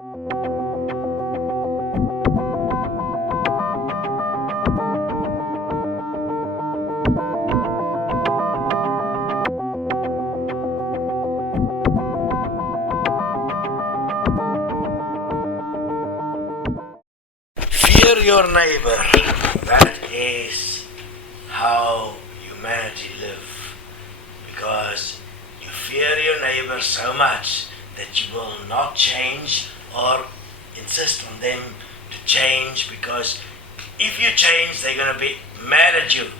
Fear your neighbor. That is how humanity live. Because you fear your neighbor so much that you will not change or insist on them to change, because if you change, they're going to be mad at you.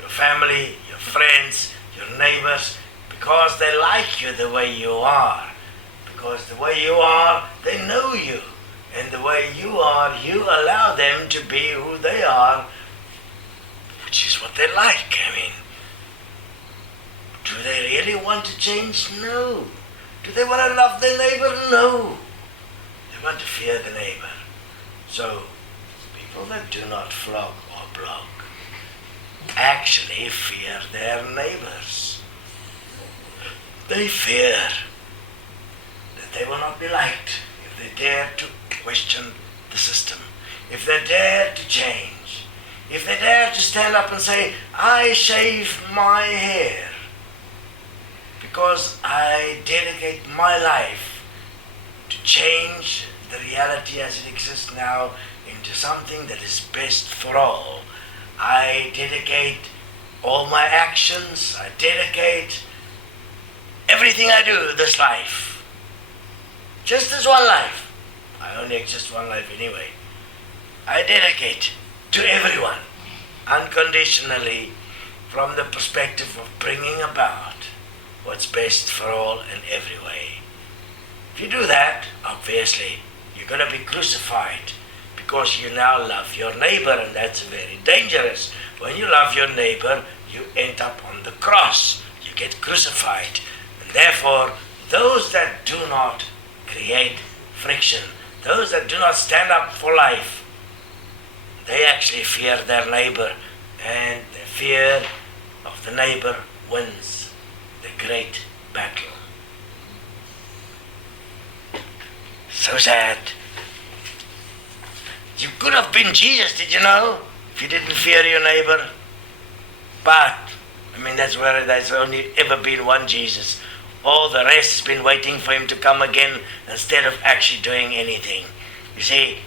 Your family, your friends, your neighbors, because they like you the way you are. Because the way you are, they know you. And the way you are, you allow them to be who they are, which is what they like. I mean, do they really want to change? No. Do they want to love their neighbor? No. They want to fear the neighbor. So, people that do not flog or block actually fear their neighbors. They fear that they will not be liked if they dare to question the system, if they dare to change, if they dare to stand up and say, I shave my hair because I dedicate my life to change the reality as it exists now into something that is best for all. I dedicate all my actions, I dedicate everything I do this life, just this one life. I only exist one life anyway. I dedicate to everyone, unconditionally, from the perspective of bringing about what's best for all in every way. If you do that, obviously, you're going to be crucified, because you now love your neighbor, and that's very dangerous. When you love your neighbor, you end up on the cross. You get crucified. And therefore, those that do not create friction, those that do not stand up for life, they actually fear their neighbor, and the fear of the neighbor wins the great battle. So sad. You could have been Jesus, did you know, if you didn't fear your neighbor? But, there's only ever been one Jesus. All the rest has been waiting for him to come again instead of actually doing anything. You see,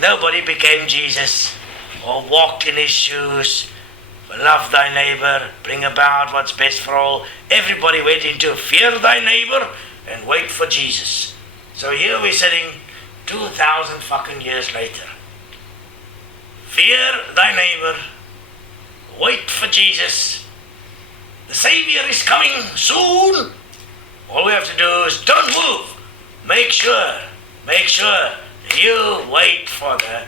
nobody became Jesus or walked in his shoes. Love thy neighbor, bring about what's best for all. Everybody went into fear thy neighbor and wait for Jesus. So here we're sitting 2,000 fucking years later. Fear thy neighbor, wait for Jesus. The Savior is coming soon. All we have to do is don't move. Make sure you wait for the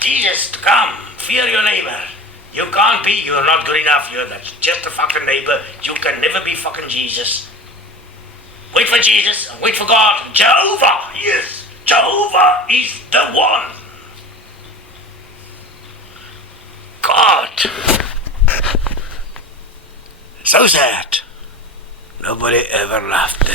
Jesus to come. Fear your neighbor. You're not good enough. You're just a fucking neighbor. You can never be fucking Jesus. Wait for Jesus and wait for God. Jehovah, yes, Jehovah is the one. God. So sad. Nobody ever loved them.